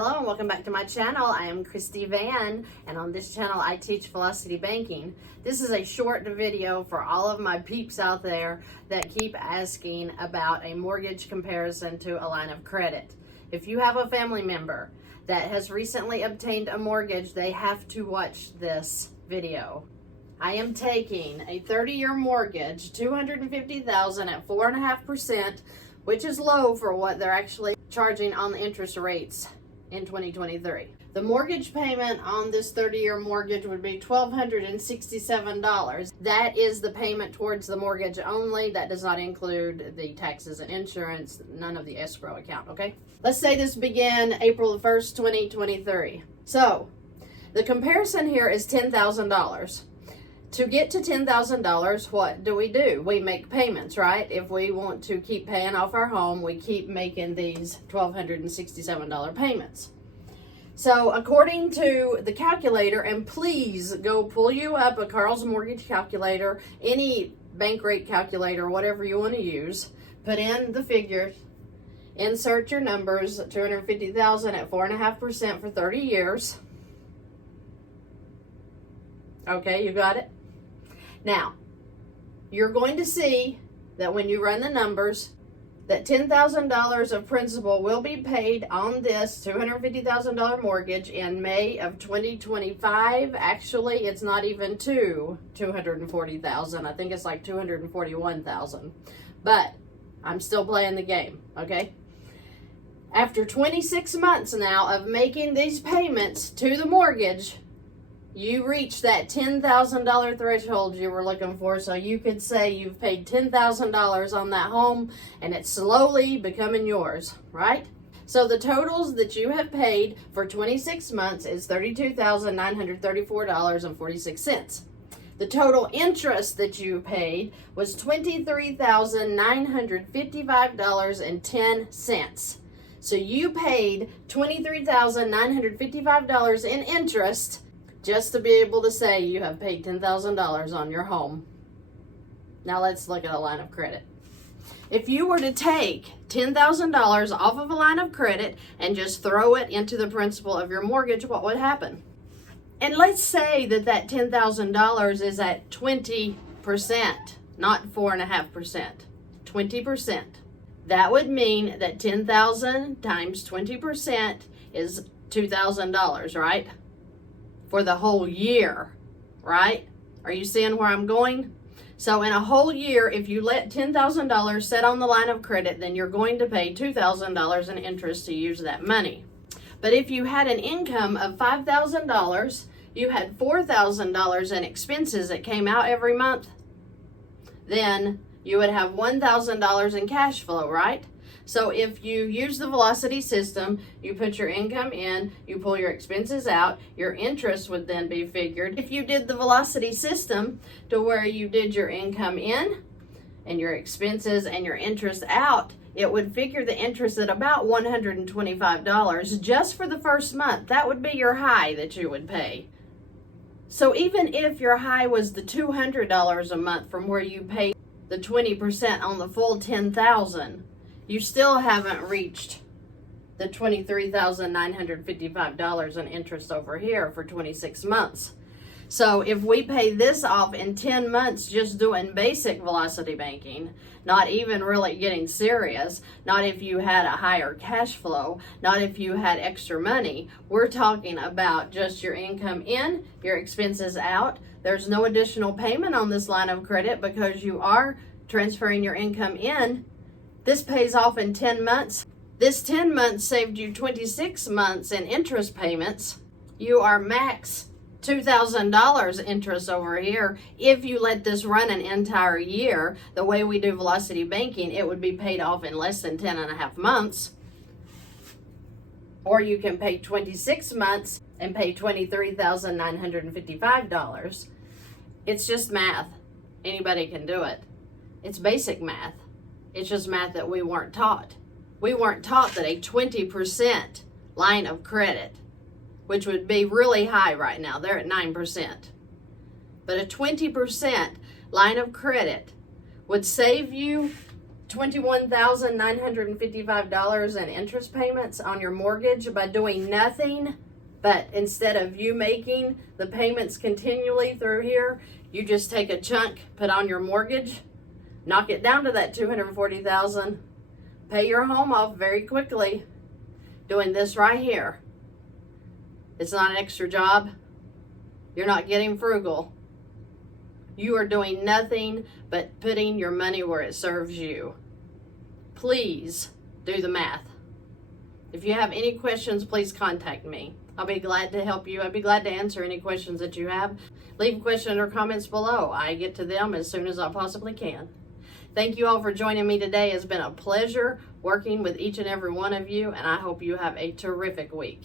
Hello and welcome back to my channel. I am Christy VANN, and on this channel I teach velocity banking. This is a short video for all of my peeps out there that keep asking about a mortgage comparison to a line of credit. If you have a family member that has recently obtained a mortgage, they have to watch this video. I am taking a 30-year mortgage, $250,000 at 4.5%, which is low for what they're actually charging on the interest rates in 2023. The mortgage payment on this 30-year mortgage would be $1,267. That is the payment towards the mortgage only. That does not include the taxes and insurance, none of the escrow account, okay? Let's say this began April the 1st, 2023. So the comparison here is $10,000. To get to $10,000, what do? We make payments, right? If we want to keep paying off our home, we keep making these $1,267 payments. So according to the calculator, and please go pull you up a Carl's Mortgage calculator, any bank rate calculator, whatever you want to use, put in the figures, insert your numbers, $250,000 at 4.5% for 30 years. Okay, you got it? Now, you're going to see that when you run the numbers, that $10,000 of principal will be paid on this $250,000 mortgage in May of 2025. Actually, it's not even $240,000. I think it's like $241,000. But I'm still playing the game, okay? After 26 months now of making these payments to the mortgage, you reach that $10,000 threshold you were looking for, so you could say you've paid $10,000 on that home and it's slowly becoming yours, right? So the totals that you have paid for 26 months is $32,934.46. The total interest that you paid was $23,955.10. So you paid $23,955 in interest just to be able to say you have paid $10,000 on your home. Now let's look at a line of credit. If you were to take $10,000 off of a line of credit and just throw it into the principal of your mortgage, what would happen? And let's say that that $10,000 is at 20%, not 4.5%, 20%. That would mean that 10,000 times 20% is $2,000, right? For the whole year, right? Are you seeing where I'm going? So in a whole year, if you let $10,000 sit on the line of credit, then you're going to pay $2,000 in interest to use that money. But if you had an income of $5,000, you had $4,000 in expenses that came out every month, then you would have $1,000 in cash flow, right? So if you use the velocity system, you put your income in, you pull your expenses out, your interest would then be figured. If you did the velocity system to where you did your income in and your expenses and your interest out, it would figure the interest at about $125 just for the first month. That would be your high that you would pay. So even if your high was the $200 a month from where you pay the 20% on the full $10,000, you still haven't reached the $23,955 in interest over here for 26 months. So if we pay this off in 10 months just doing basic velocity banking, not even really getting serious, not if you had a higher cash flow, not if you had extra money, we're talking about just your income in, your expenses out. There's no additional payment on this line of credit because you are transferring your income in. This pays off in 10 months. This 10 months saved you 26 months in interest payments. You are max $2,000 interest over here. If you let this run an entire year, the way we do velocity banking, it would be paid off in less than 10.5 months. Or you can pay 26 months and pay $23,955. It's just math. Anybody can do it. It's basic math. It's just math that we weren't taught. We weren't taught that a 20% line of credit, which would be really high right now, they're at 9%. But a 20% line of credit would save you $21,955 in interest payments on your mortgage by doing nothing, but instead of you making the payments continually through here, you just take a chunk, put on your mortgage, knock it down to that $240,000, pay your home off very quickly, doing this right here. It's not an extra job. You're not getting frugal. You are doing nothing but putting your money where it serves you. Please do the math. If you have any questions, please contact me. I'll be glad to help you. I'd be glad to answer any questions that you have. Leave a question or comments below. I get to them as soon as I possibly can. Thank you all for joining me today. It's been a pleasure working with each and every one of you, and I hope you have a terrific week.